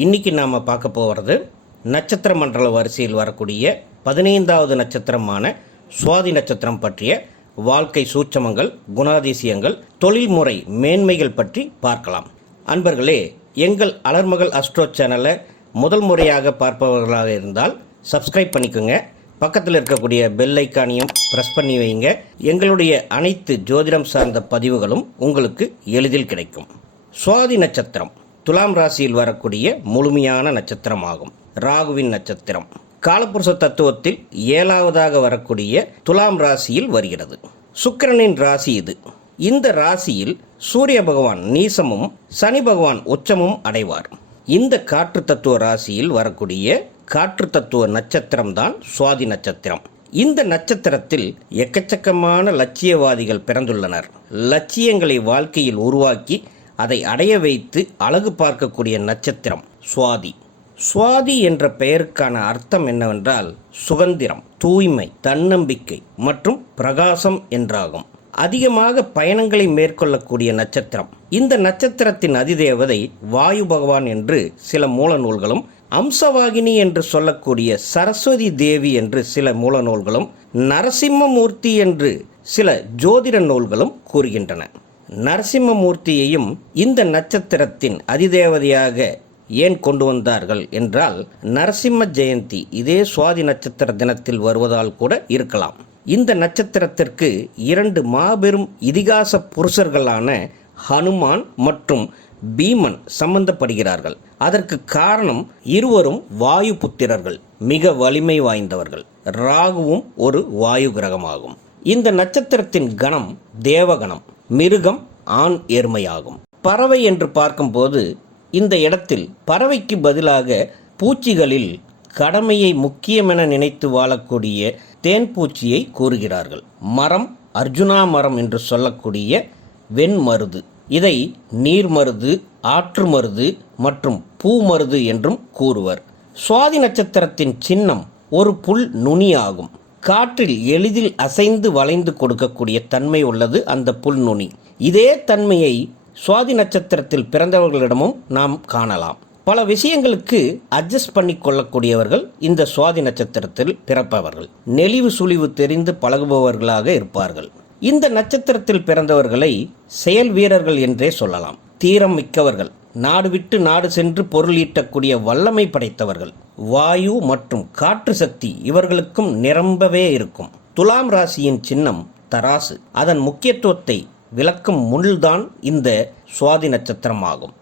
இன்றைக்கி நாம் பார்க்க போகிறது நட்சத்திர மண்டல வரிசையில் வரக்கூடிய பதினைந்தாவது நட்சத்திரமான சுவாதி நட்சத்திரம் பற்றிய வாழ்க்கை சூட்சமங்கள் குணாதிசயங்கள் தொழில்முறை மேன்மைகள் பற்றி பார்க்கலாம். அன்பர்களே எங்கள் அலர்மகள் அஸ்ட்ரோ சேனலை முதல் முறையாக பார்ப்பவர்களாக இருந்தால் சப்ஸ்கிரைப் பண்ணிக்கோங்க. பக்கத்தில் இருக்கக்கூடிய பெல் ஐக்கானையும் ப்ரெஸ் பண்ணி வைங்க. எங்களுடைய அனைத்து ஜோதிடம் சார்ந்த பதிவுகளும் உங்களுக்கு எளிதில் கிடைக்கும். சுவாதி நட்சத்திரம். துலாம் ராசியில் வரக்கூடிய முழுமையான நட்சத்திரமாகும். ராகுவின் நட்சத்திரம். காலப்புருஷ தத்துவத்தில் ஏழாவதாக வரக்கூடிய துலாம் ராசியில் வருகிறது. சுக்கிரனின் ராசி இது. இந்த ராசியில் சூரிய பகவான் நீசமும் சனி பகவான் உச்சமும் அடைவார். இந்த காற்று தத்துவ ராசியில் வரக்கூடிய காற்று தத்துவ நட்சத்திரம் தான் சுவாதி நட்சத்திரம். இந்த நட்சத்திரத்தில் எக்கச்சக்கமான லட்சியவாதிகள் பிறந்துள்ளனர். லட்சியங்களை வாழ்க்கையில் உருவாக்கி அதை அடைய வைத்து அழகு பார்க்கக்கூடிய நட்சத்திரம் சுவாதி. சுவாதி என்ற பெயருக்கான அர்த்தம் என்னவென்றால் சுதந்திரம் தூய்மை தன்னம்பிக்கை மற்றும் பிரகாசம் என்றாகும். அதிகமாக பயணங்களை மேற்கொள்ளக்கூடிய நட்சத்திரம். இந்த நட்சத்திரத்தின் அதிதேவதை வாயு பகவான் என்று சில மூல நூல்களும் அம்சவாகினி என்று சொல்லக்கூடிய சரஸ்வதி தேவி என்று சில மூல நூல்களும் நரசிம்மமூர்த்தி என்று சில ஜோதிட நூல்களும் கூறுகின்றன. நரசிம்மமூர்த்தியையும் இந்த நட்சத்திரத்தின் அதிதேவதையாக ஏன் கொண்டு வந்தார்கள் என்றால் நரசிம்ம ஜெயந்தி இதே சுவாதி நட்சத்திர தினத்தில் வருவதால் கூட இருக்கலாம். இந்த நட்சத்திரத்திற்கு இரண்டு மாபெரும் இதிகாச புருஷர்களான ஹனுமான் மற்றும் பீமன் சம்பந்தப்படுகிறார்கள். அதற்கு காரணம் இருவரும் வாயு புத்திரர்கள் மிக வலிமை வாய்ந்தவர்கள். ராகுவும் ஒரு வாயு கிரகமாகும். இந்த நட்சத்திரத்தின் கணம் தேவகணம். மிருகம் ஆண் எருமையாகும் பறவை என்று பார்க்கும்போது இந்த இடத்தில் பறவைக்கு பதிலாக பூச்சிகளில் கடமையை முக்கியமென நினைத்து வாழக்கூடிய தேன் பூச்சியை கூறுகிறார்கள். மரம் அர்ஜுனா மரம் என்று சொல்லக்கூடிய வெண்மருது. இதை நீர் மருது ஆற்று மருது மற்றும் பூ மருது என்றும் கூறுவர். சுவாதி நட்சத்திரத்தின் சின்னம் ஒரு புல் நுனி ஆகும் காற்றில் எளிதில் அசைந்து வளைந்து கொடுக்கக்கூடிய தன்மை உள்ளது அந்த புல் நுனி. இதே தன்மையை சுவாதி நட்சத்திரத்தில் பிறந்தவர்களிடமும் நாம் காணலாம். பல விஷயங்களுக்கு அட்ஜஸ்ட் பண்ணி கொள்ளக்கூடியவர்கள் இந்த சுவாதி நட்சத்திரத்தில் பிறப்பவர்கள். நெளிவு சுழிவு தெரிந்து பழகுபவர்களாக இருப்பார்கள். இந்த நட்சத்திரத்தில் பிறந்தவர்களை செயல் வீரர்கள் என்றே சொல்லலாம். தீரம் மிக்கவர்கள். நாடு விட்டு நாடு சென்று பொருள் ஈட்டக்கூடிய வல்லமை படைத்தவர்கள். வாயு மற்றும் காற்று சக்தி இவர்களுக்கும் நிரம்பவே இருக்கும். துலாம் ராசியின் சின்னம் தராசு. அதன் முக்கியத்துவத்தை விளக்கும் முள்தான் இந்த சுவாதி நட்சத்திரமாகும்.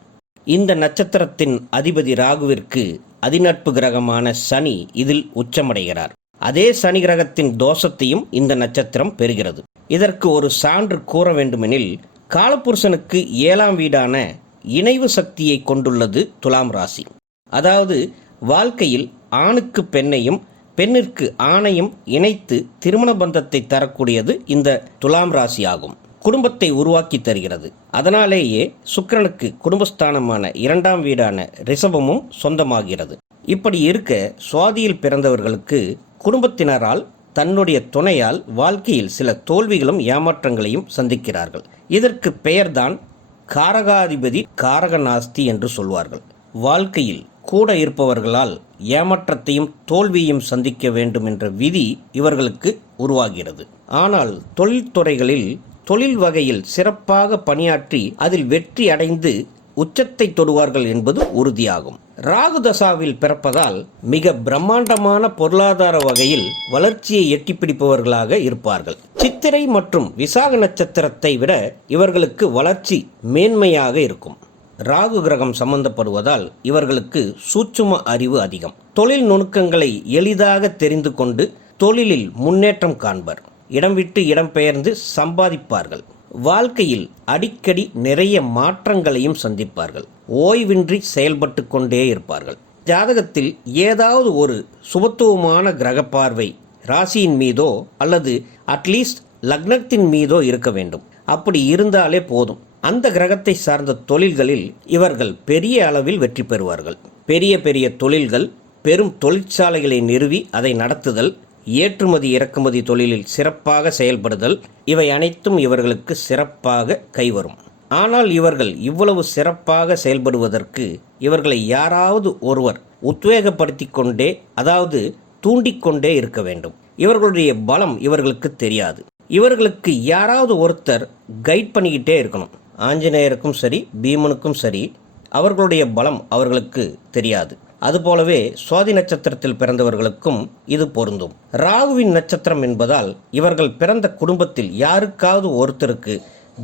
இந்த நட்சத்திரத்தின் அதிபதி ராகுவிற்கு அதிநட்பு கிரகமான சனி இதில் உச்சமடைகிறார். அதே சனி கிரகத்தின் தோஷத்தையும் இந்த நட்சத்திரம் பெறுகிறது. இதற்கு ஒரு சான்று கூற வேண்டுமெனில் காலபுருஷனுக்கு ஏழாம் வீடான இணைவு சக்தியை கொண்டுள்ளது துலாம் ராசி. அதாவது வாழ்க்கையில் ஆணுக்கு பெண்ணையும் பெண்ணிற்கு ஆணையும் இணைத்து திருமண பந்தத்தை தரக்கூடியது இந்த துலாம் ராசி ஆகும். குடும்பத்தை உருவாக்கி தருகிறது. அதனாலேயே சுக்கிரனுக்கு குடும்பஸ்தானமான இரண்டாம் வீடான ரிஷபமும் சொந்தமாகிறது. இப்படி இருக்க சுவாதியில் பிறந்தவர்களுக்கு குடும்பத்தினரால் தன்னுடைய துணையால் வாழ்க்கையில் சில தோல்விகளும் ஏமாற்றங்களையும் சந்திக்கிறார்கள். இதற்கு பெயர்தான் காரகாதிபதி காரகநாஸ்தி என்று சொல்வார்கள். வாழ்க்கையில் கூட இருப்பவர்களால் ஏமாற்றத்தையும் தோல்வியையும் சந்திக்க வேண்டும் என்ற விதி இவர்களுக்கு உருவாகிறது. ஆனால் தொழில்துறைகளில் தொழில் வகையில் சிறப்பாக பணியாற்றி அதில் வெற்றி அடைந்து உச்சத்தை தொடுவார்கள் என்பது உறுதியாகும். ராகு தசாவில் பிறப்பதால் மிக பிரம்மாண்டமான பொருளாதார வகையில் வளர்ச்சியை எட்டி பிடிப்பவர்களாக இருப்பார்கள். சித்திரை மற்றும் விசாக நட்சத்திரத்தை விட இவர்களுக்கு வளர்ச்சி மேன்மையாக இருக்கும். ராகு கிரகம் சம்பந்தப்படுவதால் இவர்களுக்கு சூட்சும அறிவு அதிகம். தொழில் நுணுக்கங்களை எளிதாக தெரிந்து கொண்டு தொழிலில் முன்னேற்றம் காண்பர். இடம் விட்டு இடம் பெயர்ந்து சம்பாதிப்பார்கள். வாழ்க்கையில் அடிக்கடி நிறைய மாற்றங்களையும் சந்திப்பார்கள். ஓய்வின்றி செயல்பட்டு கொண்டே இருப்பார்கள். ஜாதகத்தில் ஏதாவது ஒரு சுபத்துவமான கிரக பார்வை ராசியின் மீதோ அல்லது அட்லீஸ்ட் லக்னத்தின் மீதோ இருக்க வேண்டும். அப்படி இருந்தாலே போதும். அந்த கிரகத்தை சார்ந்த தொழில்களில் இவர்கள் பெரிய அளவில் வெற்றி பெறுவார்கள். பெரிய பெரிய தொழில்கள் பெரும் தொழிற்சாலைகளை நிறுவி அதை நடத்துதல் ஏற்றுமதி இறக்குமதி தொழிலில் சிறப்பாக செயல்படுதல் இவை அனைத்தும் இவர்களுக்கு சிறப்பாக கைவரும். ஆனால் இவர்கள் இவ்வளவு சிறப்பாக செயல்படுவதற்கு இவர்களை யாராவது ஒருவர் உத்வேகப்படுத்தி கொண்டே அதாவது தூண்டிக்கொண்டே இருக்க வேண்டும். இவர்களுடைய பலம் இவர்களுக்கு தெரியாது. இவர்களுக்கு யாராவது ஒருத்தர் கைட் பண்ணிக்கிட்டே இருக்கணும். ஆஞ்சநேயருக்கும் சரி பீமனுக்கும் சரி அவர்களுடைய பலம் அவர்களுக்கு தெரியாது. அதுபோலவே சுவாதி நட்சத்திரத்தில் பிறந்தவர்களுக்கும் இது பொருந்தும். ராகுவின் நட்சத்திரம் என்பதால் இவர்கள் பிறந்த குடும்பத்தில் யாருக்காவது ஒருத்தருக்கு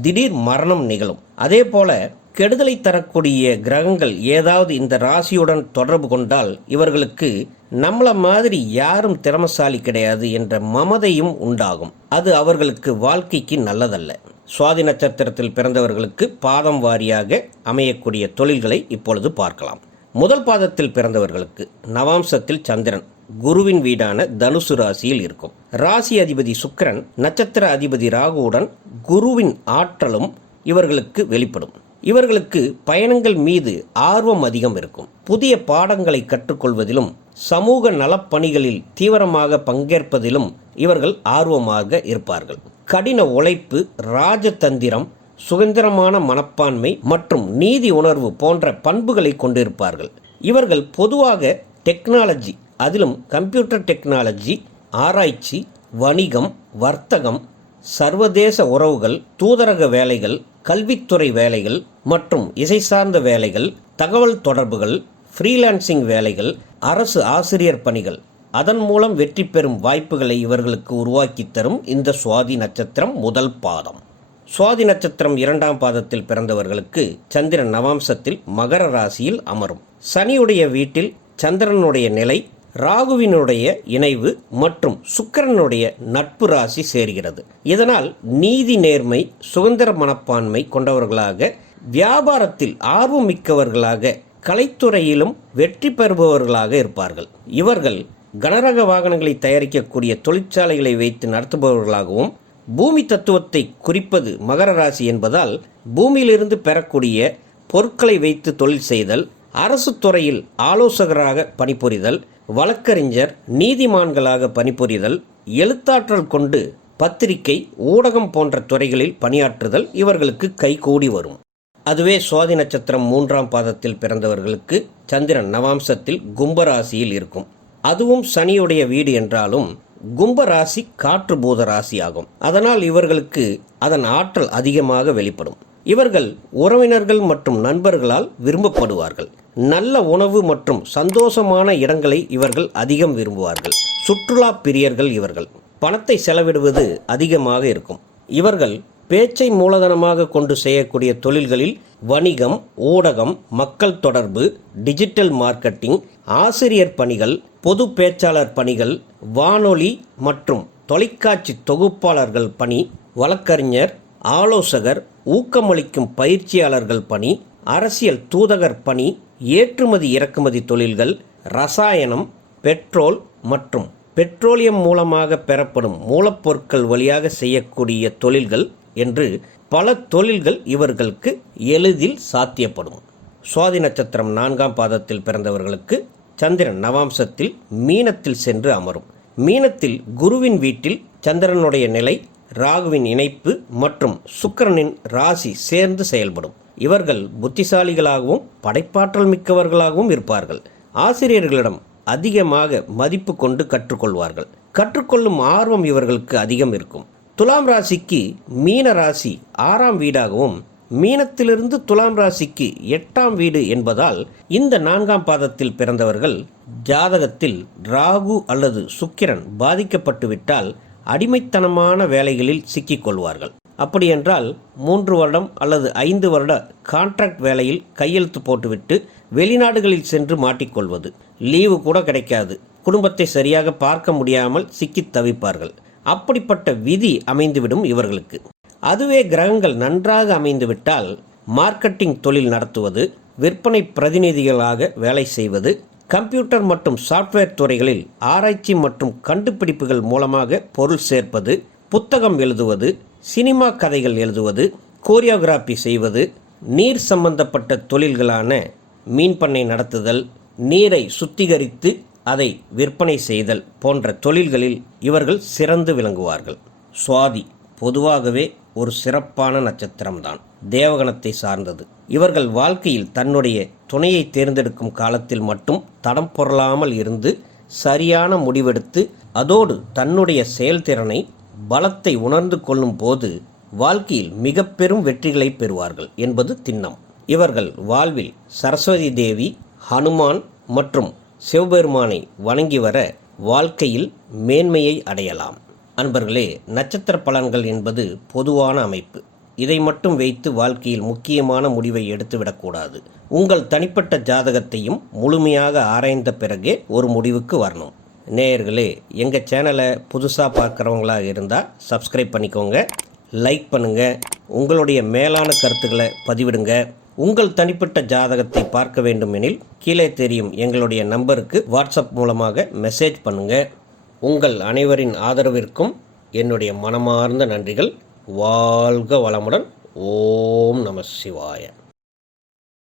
திடீர் மரணம் நிகழும். அதே போல கெடுதலை தரக்கூடிய கிரகங்கள் ஏதாவது இந்த ராசியுடன் தொடர்பு கொண்டால் இவர்களுக்கு நம்மள மாதிரி யாரும் திறமசாலி கிடையாது என்ற மமதையும் உண்டாகும். அது அவர்களுக்கு வாழ்க்கைக்கு நல்லதல்ல. சுவாதி நட்சத்திரத்தில் பிறந்தவர்களுக்கு பாதம் வாரியாக அமையக்கூடிய தொழில்களை இப்பொழுது பார்க்கலாம். முதல் பாதத்தில் பிறந்தவர்களுக்கு நவாம்சத்தில் சந்திரன் குருவின் வீடான தனுசு ராசியில் இருக்கும். ராசி அதிபதி சுக்கிரன் நட்சத்திர அதிபதி ராகுவுடன் குருவின் ஆற்றலும் இவர்களுக்கு வெளிப்படும். இவர்களுக்கு பயணங்கள் மீது ஆர்வம் அதிகம் இருக்கும். புதிய பாடங்களை கற்றுக்கொள்வதிலும் சமூக நலப்பணிகளில் தீவிரமாக பங்கேற்பதிலும் இவர்கள் ஆர்வமாக இருப்பார்கள். கடின உழைப்பு ராஜதந்திரம் சுதந்திரமான மனப்பான்மை மற்றும் நீதி உணர்வு போன்ற பண்புகளை கொண்டிருப்பார்கள். இவர்கள் பொதுவாக டெக்னாலஜி அதிலும் கம்ப்யூட்டர் டெக்னாலஜி ஆராய்ச்சி வணிகம் வர்த்தகம் சர்வதேச உறவுகள் தூதரக வேலைகள் கல்வித்துறை வேலைகள் மற்றும் இசை சார்ந்த வேலைகள் தகவல் தொடர்புகள் ஃப்ரீலான்சிங் வேலைகள் அரசு ஆசிரியர் பணிகள். அதன் மூலம் வெற்றி பெறும் வாய்ப்புகளை இவர்களுக்கு உருவாக்கித் தரும் இந்த சுவாதி நட்சத்திரம் முதல் பாதம். சுவாதி நட்சத்திரம் இரண்டாம் பாதத்தில் பிறந்தவர்களுக்கு சந்திரன் நவாம்சத்தில் மகர ராசியில் அமரும். சனியுடைய வீட்டில் சந்திரனுடைய நிலை ராகுவினுடைய இணைவு மற்றும் சுக்கிரனுடைய நட்பு ராசி சேர்கிறது. இதனால் நீதி நேர்மை சுதந்திர மனப்பான்மை கொண்டவர்களாக வியாபாரத்தில் ஆர்வம் மிக்கவர்களாக கலைத்துறையிலும் வெற்றி பெறுபவர்களாக இருப்பார்கள். இவர்கள் கனரக வாகனங்களை தயாரிக்கக்கூடிய தொழிற்சாலைகளை வைத்து நடத்துபவர்களாகவும் பூமி தத்துவத்தை குறிப்பது மகர ராசி என்பதால் பூமியிலிருந்து பெறக்கூடிய பொருட்களை வைத்து தொழில் செய்தல் அரசு துறையில் ஆலோசகராக பணிபுரிதல் வழக்கறிஞர் நீதிமான்களாக பணிபுரிதல் எழுத்தாற்றல் கொண்டு பத்திரிகை ஊடகம் போன்ற துறைகளில் பணியாற்றுதல் இவர்களுக்கு கைகூடி வரும். அதுவே சுவாதி நட்சத்திரம் மூன்றாம் பாதத்தில் பிறந்தவர்களுக்கு சந்திரன் நவாம்சத்தில் கும்பராசியில் இருக்கும். அதுவும் சனியுடைய வீடு என்றாலும் கும்ப ராசி காற்று பூத ராசி ஆகும் அதனால் இவர்களுக்கு அதன் ஆற்றல் அதிகமாக வெளிப்படும். இவர்கள் உறவினர்கள் மற்றும் நண்பர்களால் விரும்பப்படுவார்கள். நல்ல உணவு மற்றும் சந்தோஷமான இடங்களை இவர்கள் அதிகம் விரும்புவார்கள். சுற்றுலா பிரியர்கள் இவர்கள். பணத்தை செலவிடுவது அதிகமாக இருக்கும். இவர்கள் பேச்சை மூலதனமாக கொண்டு செய்யக்கூடிய தொழில்களில் வணிகம் ஊடகம் மக்கள் தொடர்பு டிஜிட்டல் மார்க்கெட்டிங் ஆசிரியர் பணிகள் பொது பேச்சாளர் பணிகள் வானொலி மற்றும் தொலைக்காட்சி தொகுப்பாளர்கள் பணி வழக்கறிஞர் ஆலோசகர் ஊக்கமளிக்கும் பயிற்சியாளர்கள் பணி அரசியல் தூதகர் பணி ஏற்றுமதி இறக்குமதி தொழில்கள் ரசாயனம் பெட்ரோல் மற்றும் பெட்ரோலியம் மூலமாக பெறப்படும் மூலப்பொருட்கள் வழியாக செய்யக்கூடிய தொழில்கள் என்று பல தொழில்கள் இவர்களுக்கு எளிதில் சாத்தியப்படும். சுவாதி நட்சத்திரம் நான்காம் பாதத்தில் பிறந்தவர்களுக்கு சந்திரன் நவாம்சத்தில் மீனத்தில் சென்று அமரும். மீனத்தில் குருவின் வீட்டில் சந்திரனுடைய நிலை ராகுவின் இணைப்பு மற்றும் சுக்கிரனின் ராசி சேர்ந்து செயல்படும். இவர்கள் புத்திசாலிகளாகவும் படைப்பாற்றல் மிக்கவர்களாகவும் இருப்பார்கள். ஆசிரியர்களிடம் அதிகமாக மதிப்பு கொண்டு கற்றுக்கொள்வார்கள். கற்றுக்கொள்ளும் ஆர்வம் இவர்களுக்கு அதிகம் இருக்கும். துலாம் ராசிக்கு மீன ராசி ஆறாம் வீடாகவும் மீனத்திலிருந்து துலாம் ராசிக்கு எட்டாம் வீடு என்பதால் இந்த நான்காம் பாதத்தில் பிறந்தவர்கள் ஜாதகத்தில் ராகு அல்லது சுக்கிரன் பாதிக்கப்பட்டுவிட்டால் அடிமைத்தனமான வேலைகளில் சிக்கிக்கொள்வார்கள் அப்படியென்றால் மூன்று வருடம் அல்லது ஐந்து வருட கான்ட்ராக்ட் வேலையில் கையெழுத்து போட்டுவிட்டு வெளிநாடுகளில் சென்று மாட்டிக்கொள்வது. லீவு கூட கிடைக்காது. குடும்பத்தை சரியாக பார்க்க முடியாமல் சிக்கித் தவிப்பார்கள். அப்படிப்பட்ட விதி அமைந்துவிடும் இவர்களுக்கு. அதுவே கிரகங்கள் நன்றாக அமைந்துவிட்டால் மார்க்கெட்டிங் தொழில் நடத்துவது விற்பனை பிரதிநிதிகளாக வேலை செய்வது கம்ப்யூட்டர் மற்றும் சாஃப்ட்வேர் துறைகளில் ஆராய்ச்சி மற்றும் கண்டுபிடிப்புகள் மூலமாக பொருள் சேர்ப்பது புத்தகம் எழுதுவது சினிமா கதைகள் எழுதுவது கோரியோகிராஃபி செய்வது நீர் சம்பந்தப்பட்ட தொழில்களான மீன் பண்ணை நடத்துதல் நீரை சுத்திகரித்து அதை விற்பனை செய்தல் போன்ற தொழில்களில் இவர்கள் சிறந்து விளங்குவார்கள். சுவாதி பொதுவாகவே ஒரு சிறப்பான நட்சத்திரம்தான். தேவகணத்தை சார்ந்தது. இவர்கள் வாழ்க்கையில் தன்னுடைய துணையை தேர்ந்தெடுக்கும் காலத்தில் மட்டும் தடம் பொருளாமல் இருந்து சரியான முடிவெடுத்து அதோடு தன்னுடைய செயல்திறனை பலத்தை உணர்ந்து கொள்ளும் போது வாழ்க்கையில் மிக பெரும் வெற்றிகளை பெறுவார்கள் என்பது திண்ணம். இவர்கள் வாழ்வில் சரஸ்வதி தேவி ஹனுமான் மற்றும் சிவபெருமானை வணங்கி வர வாழ்க்கையில் மேன்மையை அடையலாம். அன்பர்களே நட்சத்திர பலன்கள் என்பது பொதுவான அமைப்பு. இதை மட்டும் வைத்து வாழ்க்கையில் முக்கியமான முடிவை எடுத்துவிடக்கூடாது உங்கள் தனிப்பட்ட ஜாதகத்தையும் முழுமையாக ஆராய்ந்த பிறகே ஒரு முடிவுக்கு வரணும். நேயர்களே எங்கள் சேனலை புதுசாக பார்க்குறவங்களாக இருந்தால் சப்ஸ்கிரைப் பண்ணிக்கோங்க லைக் பண்ணுங்கள் உங்களுடைய மேலான கருத்துக்களை பதிவிடுங்க. உங்கள் தனிப்பட்ட ஜாதகத்தை பார்க்க வேண்டுமெனில் கீழே தெரியும் எங்களுடைய நம்பருக்கு வாட்ஸ்அப் மூலமாக மெசேஜ் பண்ணுங்கள் உங்கள் அனைவரின் ஆதரவிற்கும் என்னுடைய மனமார்ந்த நன்றிகள். வாழ்க வளமுடன். ஓம் நம சிவாய.